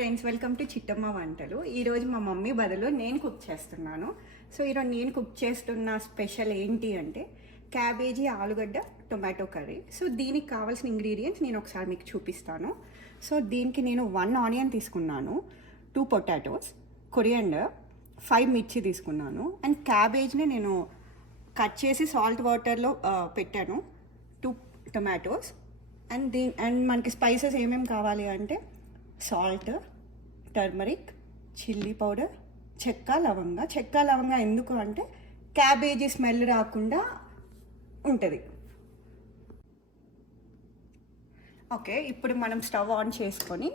Friends, welcome to Chittamma వంటలు. ఈరోజు మా మమ్మీ బదులు నేను కుక్ చేస్తున్నాను. సో ఈరోజు నేను కుక్ చేస్తున్న స్పెషల్ ఏంటి అంటే క్యాబేజీ, ఆలుగడ్డ, టొమాటో కర్రీ. సో దీనికి కావాల్సిన ఇంగ్రీడియంట్స్ నేను ఒకసారి మీకు చూపిస్తాను. సో దీనికి నేను 1 ఆనియన్ తీసుకున్నాను, 2 పొటాటోస్, కొరియండర్, 5 మిర్చి తీసుకున్నాను. అండ్ క్యాబేజ్ని నేను కట్ చేసి సాల్ట్ వాటర్లో పెట్టాను, 2 టొమాటోస్. అండ్ మనకి స్పైసెస్ ఏమేమి కావాలి అంటే సాల్ట్, టర్మరిక్, చిల్లీ పౌడర్, చెక్క లవంగా ఎందుకు అంటే క్యాబేజీ స్మెల్ రాకుండా ఉంటుంది. ఓకే, ఇప్పుడు మనం స్టవ్ ఆన్ చేసుకొని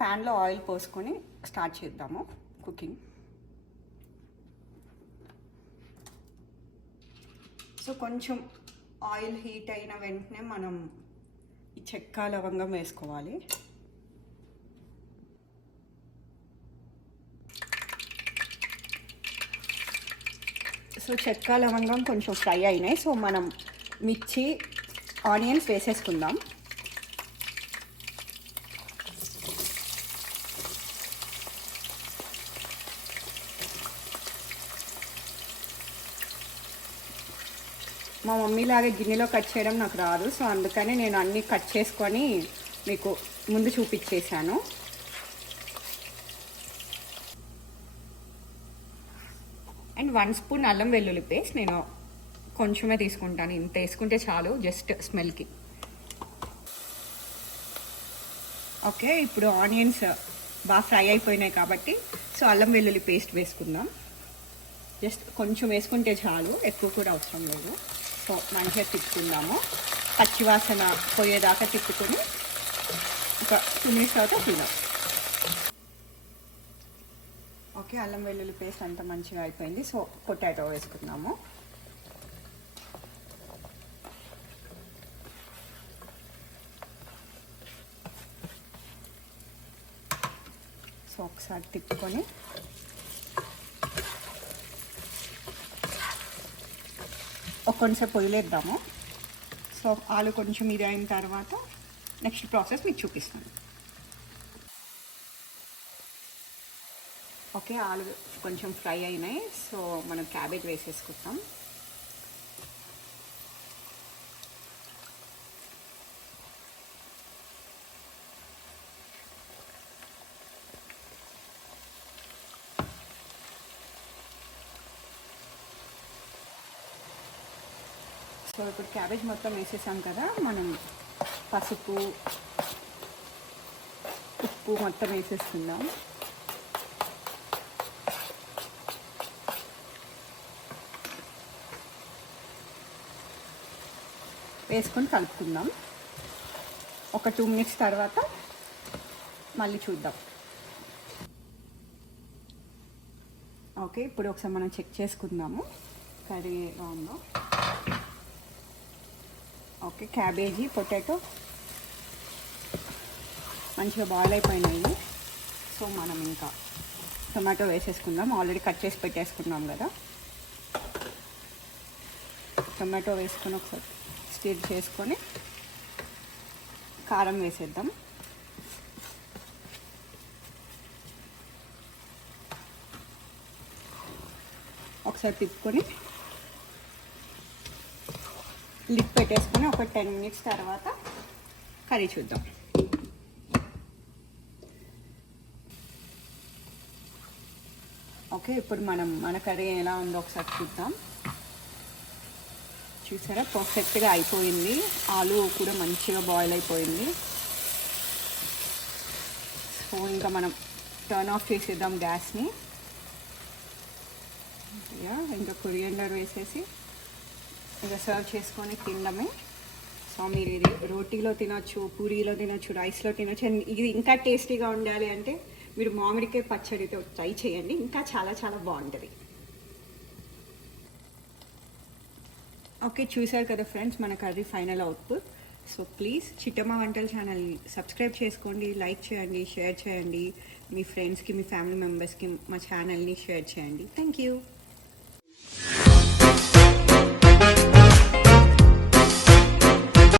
ప్యాన్లో ఆయిల్ పోసుకొని స్టార్ట్ చేద్దాము కుకింగ్. సో కొంచెం ఆయిల్ హీట్ అయిన వెంటనే మనం ఈ చెక్క లవంగం వేసుకోవాలి. సో చెక్క లవంగం కొంచెం ఫ్రై అయినాయి. సో మనం మిర్చి, ఆనియన్స్ వేసేసుకుందాం. మా మమ్మీ లాగా గిన్నెలో కట్ చేయడం నాకు రాదు. సో అందుకని నేను అన్నీ కట్ చేసుకొని మీకు ముందు చూపించేశాను. అండ్ 1 స్పూన్ అల్లం వెల్లుల్లి పేస్ట్ నేను కొంచెమే తీసుకుంటాను, ఇంత వేసుకుంటే చాలు, జస్ట్ స్మెల్కి. ఓకే, ఇప్పుడు ఆనియన్స్ బాగా ఫ్రై అయిపోయినాయి కాబట్టి సో అల్లం వెల్లుల్లి పేస్ట్ వేసుకుందాం. జస్ట్ కొంచెం వేసుకుంటే చాలు, ఎక్కువ కూడా అవసరం లేదు. సో మంచిగా తిప్పుకుందాము, పచ్చివాసన పోయేదాకా తిప్పుకొని ఒక 2 మినిట్స్ తర్వాత చూద్దాం. ఓకే, అల్లం వెల్లుల్లి పేస్ట్ అంతా మంచిగా అయిపోయింది. సో పొటాటో వేసుకుందాము. సో ఒకసారి తిప్పుకొని కొంచెంసేపు వదిలేద్దాము. సో ఆలు కొంచెం ఇది అయిన తర్వాత నెక్స్ట్ ప్రాసెస్ మీకు చూపిస్తాను. ఓకే, ఆలు కొంచెం ఫ్రై అయినాయి. సో మనం క్యాబేజ్ వేసేసుకుంటాం. సో ఇప్పుడు క్యాబేజ్ మొత్తం వేసేసాం కదా, మనం పసుపు, ఉప్పు మొత్తం వేసేసుకుందాం. వేసుకొని కలుపుకుందాం. ఒక 2 మినిట్స్ తర్వాత మళ్ళీ చూద్దాం. ఓకే, ఇప్పుడు ఒకసారి మనం చెక్ చేసుకుందాము కర్రీ ఎలా ఉందో. ఓకే, క్యాబేజీ, పొటాటో మంచిగా బాయిల్ అయిపోయినాయి. సో మనం ఇంకా టొమాటో వేసేసుకుందాం. ఆల్రెడీ కట్ చేసి పెట్టేసుకున్నాం కదా. టొమాటో వేసుకొని ఒకసారి స్టిర్ చేసుకొని కారం వేసేద్దాం. ఒకసారి తిప్పుకొని లిడ్ పెట్టేసుకొని ఒక 10 మినిట్స్ తర్వాత కర్రీ చూద్దాం. ఓకే, ఇప్పుడు మన కర్రీ ఎలా ఉందో ఒకసారి చూద్దాం. చూసారా, పర్ఫెక్ట్గా అయిపోయింది. ఆలు కూడా మంచిగా బాయిల్ అయిపోయింది. సో ఇంకా మనం టర్న్ ఆఫ్ చేసేద్దాం గ్యాస్ని. ఇంకా కొరియండర్ వేసేసి ఇంకా సర్వ్ చేసుకొని తినడమే. సో మీరు ఇది రోటీలో తినచ్చు, పూరీలో తినచ్చు, రైస్లో తినచ్చు. అండ్ ఇది ఇంకా టేస్టీగా ఉండాలి అంటే మీరు మామిడికాయ పచ్చడితో ట్రై చేయండి, ఇంకా చాలా చాలా బాగుంటుంది. ఓకే, చూసారు కదా ఫ్రెండ్స్ మన curry final output. So please Chittamma వంటల ఛానల్ని సబ్స్క్రైబ్ చేసుకోండి, లైక్ చేయండి, షేర్ చేయండి. మీ ఫ్రెండ్స్కి, మీ ఫ్యామిలీ మెంబర్స్కి మా ఛానల్ని షేర్ చేయండి. Thank you.